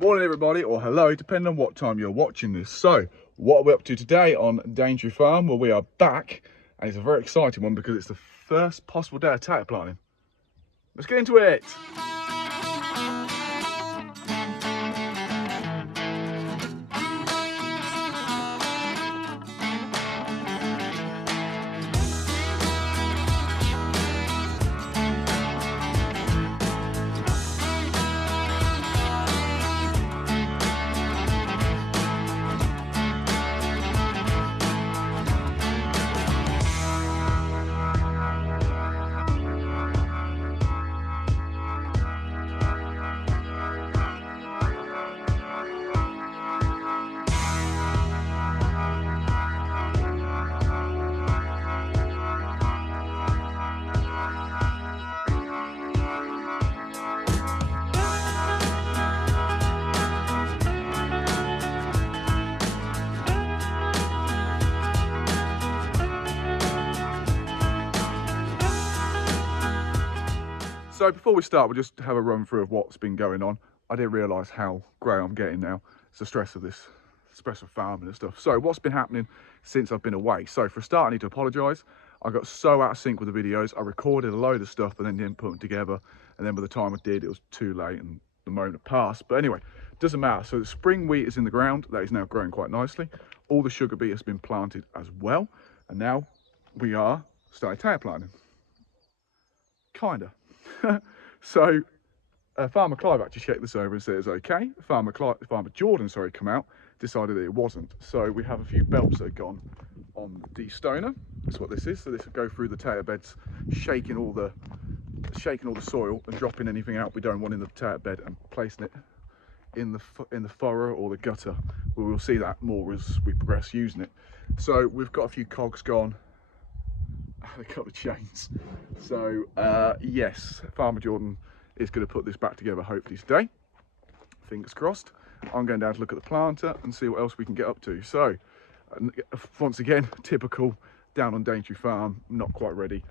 Morning everybody, or hello, depending on what time you're watching this. So, what are we up to today on Daintree Farm? Well, we are back, and it's a very exciting one because it's the first possible day of tater planting. Let's get into it. So before we start, we'll just have a run through of what's been going on. I didn't realise how grey I'm getting now. It's the stress of this, stress of farming and stuff. So what's been happening since I've been away? So for a start, I need to apologise. I got so out of sync with the videos. I recorded a load of stuff, but then didn't put them together. And then by the time I did, it was too late and the moment had passed. But anyway, doesn't matter. So the spring wheat is in the ground. That is now growing quite nicely. All the sugar beet has been planted as well. And now we are starting tater planting. Kinda. So Farmer Clive actually checked this over and said it's okay. Farmer Jordan, come out, decided that it wasn't. So we have a few belts that have gone on the de-stoner. That's what this is. So this will go through the tater beds, shaking all the soil and dropping anything out we don't want in the tater bed and placing it in the furrow or the gutter. We will see that more as we progress using it. So we've got a few cogs gone. A couple of chains. So yes, Farmer Jordan is going to put this back together hopefully today. Fingers crossed. I'm going down to look at the planter and see what else we can get up to. So once again, typical down on Daintree Farm, not quite ready.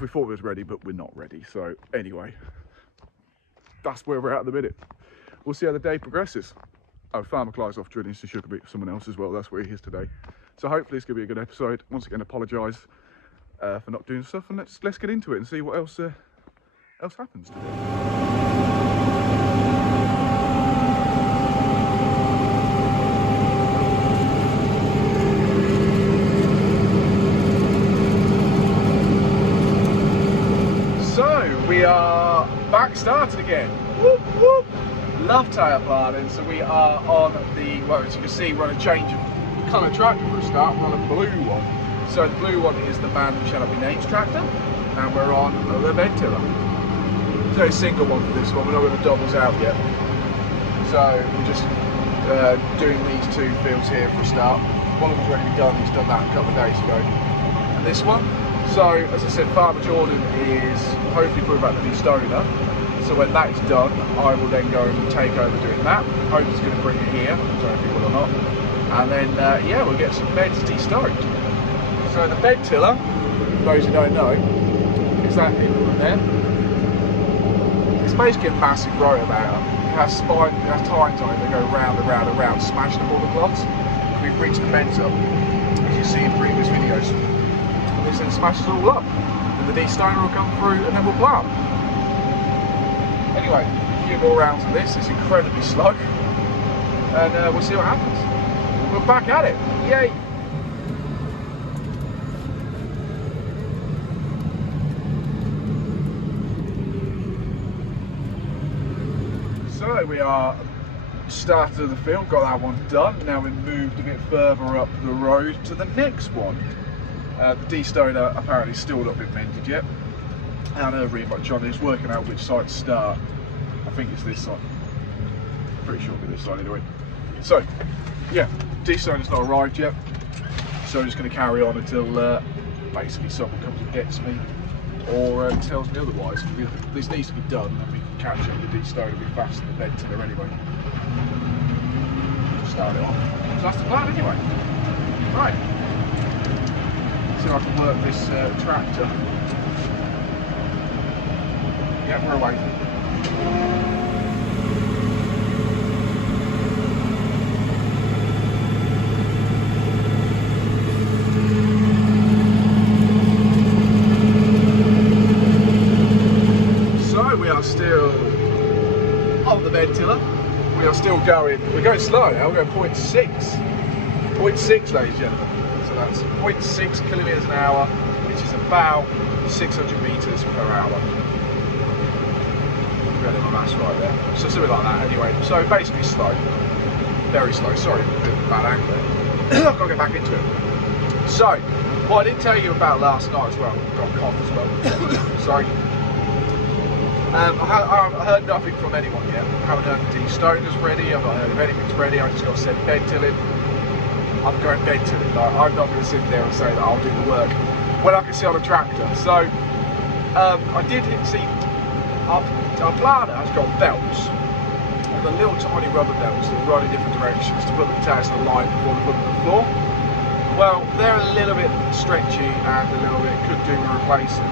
We thought it was ready, but we're not ready. So anyway, that's where we're at the minute. We'll see how the day progresses. Oh, Farmer Clive's off drilling some sugar beet for someone else as well. That's where he is today. So hopefully it's going to be a good episode. Once again, apologise for not doing stuff, and let's get into it and see what else happens today. So we are back started again. Whoop whoop. Love tater planting. So we are on the, well, as you can see, we're on a change of colour tractor for a start. We're on a blue one. So the blue one is the man who shall not be named tractor, and we're on the bed tiller. So a single one for this one. We're not going to doubles out yet. So we're just doing these two fields here for a start. One of them's already done. He's done that a couple of days ago. And this one. So as I said, Farmer Jordan is hopefully putting back the de-stoner. So when that is done, I will then go and take over doing that. Hope he's going to bring it here. I don't know if he will or not. And then yeah, we'll get some beds de-stoned. So the bed tiller, for those who don't know, is that in there. It's basically a massive rotator. It has spine, it has tines on it that go round and round and round, smashing up all the clods. We've reached the beds up, as you see in previous videos. And this then smashes all up. Then the de-stoner will come through and then we'll plant. Anyway, a few more rounds of this. It's incredibly slow. And we'll see what happens. We're back at it. Yay! So we are started of the field, got that one done. Now we've moved a bit further up the road to the next one. The de-stoner apparently still not been mended yet. I don't know really much on this, working out which side to start. I think it's this side. Pretty sure it'll be this side anyway. So yeah, de-stoner's not arrived yet. So I'm just going to carry on until basically someone comes and gets me or tells me otherwise. This needs to be done and we can catch up with the de-stoner a bit faster than the bed tiller anyway. Just start it off. So that's the plan anyway. Right. See if I can work this tractor. Yeah, we're away. we are still going, we're going slow now, we're going 0.6. 0.6, ladies and gentlemen. So that's 0.6 kilometres an hour, which is about 600 metres per hour. Really, my maths right there. So something like that anyway. So basically slow. Very slow. Sorry, a bit of a bad angle there. I've got to get back into it. So, what I didn't tell you about last night as well, got a cough as well. Sorry. I heard nothing from anyone yet. I haven't heard the Stoner's ready, I've not heard if anything's ready, I just got to send bed till him. I'm going bed till him. Like, I'm not going to sit there and say that I'll do the work when I can see on a tractor. So, I did see our planter has got belts. The little tiny rubber belts that run in different directions to put the potatoes in the line before they put them on the floor. Well, they're a little bit stretchy and a little bit could do with replacing.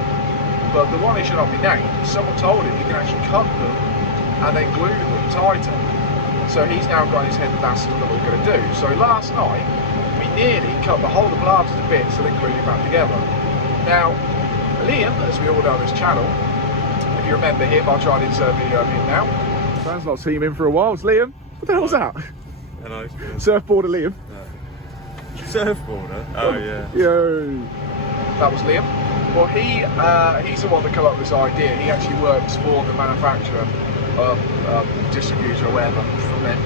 But the one issue should not be named. Someone told him you can actually cut them and then glue them tighter. So he's now got in his head that that's what we're going to do. So last night we nearly cut the whole of the planters to bits and then glued it back together. Now Liam, as we all know on this channel, if you remember him, I'll try and insert a video of him now. Dan's not seen him in for a while. It's Liam. What the hell was that? Hello. Surfboarder Liam. Surfboarder? Oh yeah. Yo. That was Liam. Well, he's the one that came up with this idea. He actually works for the manufacturer, distributor or whatever, from their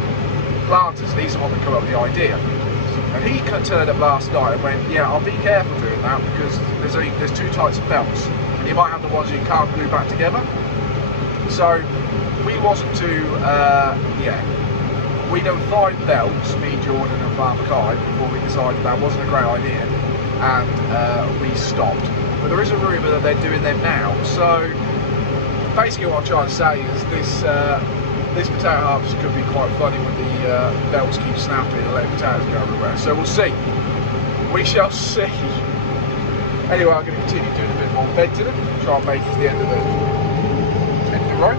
planters. And he's the one that came up with the idea. And he turned up last night and went, yeah, I'll be careful doing that because there's two types of belts. And you might have the ones you can't glue back together. So we wasn't too, we done 5 belts, me, Jordan and Farmer Kai, before we decided that wasn't a great idea, and we stopped. But there is a rumour that they're doing them now. So basically what I'm trying to say is this potato harvest could be quite funny when the belts keep snapping and letting potatoes go everywhere. So we'll see. We shall see. Anyway, I'm going to continue doing a bit more bed to them, try and make it to the end of the row.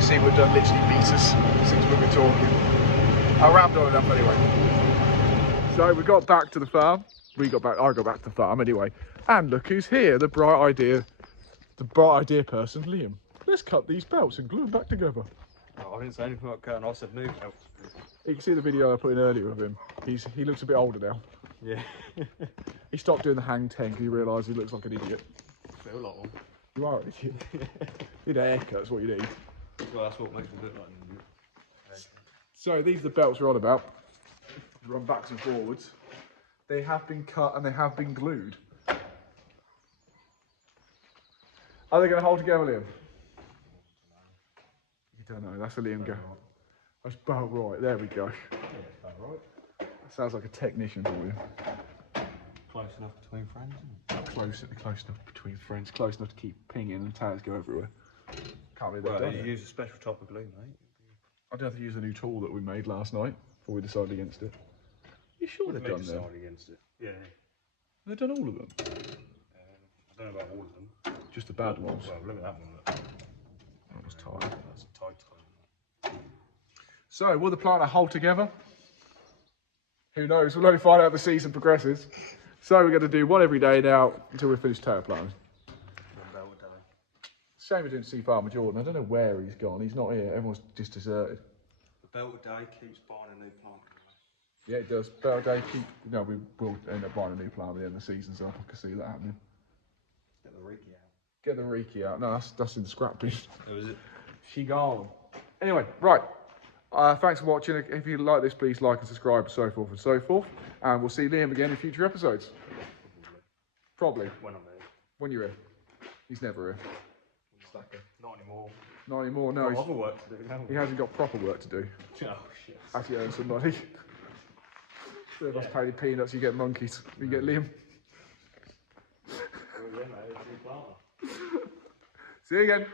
See, we've done literally meters since we've been talking. I rammed on enough anyway. So we got back to the farm. I got back to the farm anyway. And look who's here, the bright idea person, Liam. Let's cut these belts and glue them back together. Oh, I didn't say anything about cutting, I said new belts. You can see the video I put in earlier of him. He looks a bit older now. Yeah. He stopped doing the hang 10 because he realised he looks like an idiot. I feel like one. You are an idiot. You need a haircut, that's what you need. Well, that's what makes me look like an idiot. So these are the belts we're on about. Run backs and forwards. They have been cut and they have been glued. Are they going to hold together, Liam? You don't know, that's a Liam go. That's about right, there we go. Yeah, about right. That sounds like a technician for you. Close enough between friends, isn't it? Close enough between friends, close enough to keep pinging and tags go everywhere. Can't believe they've done it. You use a special type of glue, mate. I don't have to use a new tool that we made last night before we decided against it. You sure they've done that? Against it. Yeah. They've done all of them? I don't know about all of them. Just the bad ones? Well, look at that one. Look. That was tight. That's a tight one. So, will the planter hold together? Who knows? We'll only find out as the season progresses. So we're going to do one every day now until we finish tail planting. One belt a day. Shame we didn't see Farmer Jordan. I don't know where he's gone. He's not here. Everyone's just deserted. The belt a day keeps buying a new plant. Yeah, it does. Belt a day keep. No, we will end up buying a new plant at the end of the season, so I can see that happening. Get the Reiki out. Get the Reiki out. No, that's in the scrap bin. Oh, is it? She gone. Anyway, right. Thanks for watching. If you like this, please like and subscribe and so forth and so forth. And we'll see Liam again in future episodes. Probably. When I'm here. When you're here. He's never here. Not anymore. Not anymore, no. Got other work to do now. He hasn't got proper work to do. Oh, shit. Has he earned some money? Three of us pay the peanuts, you get monkeys. You get Liam. See you again.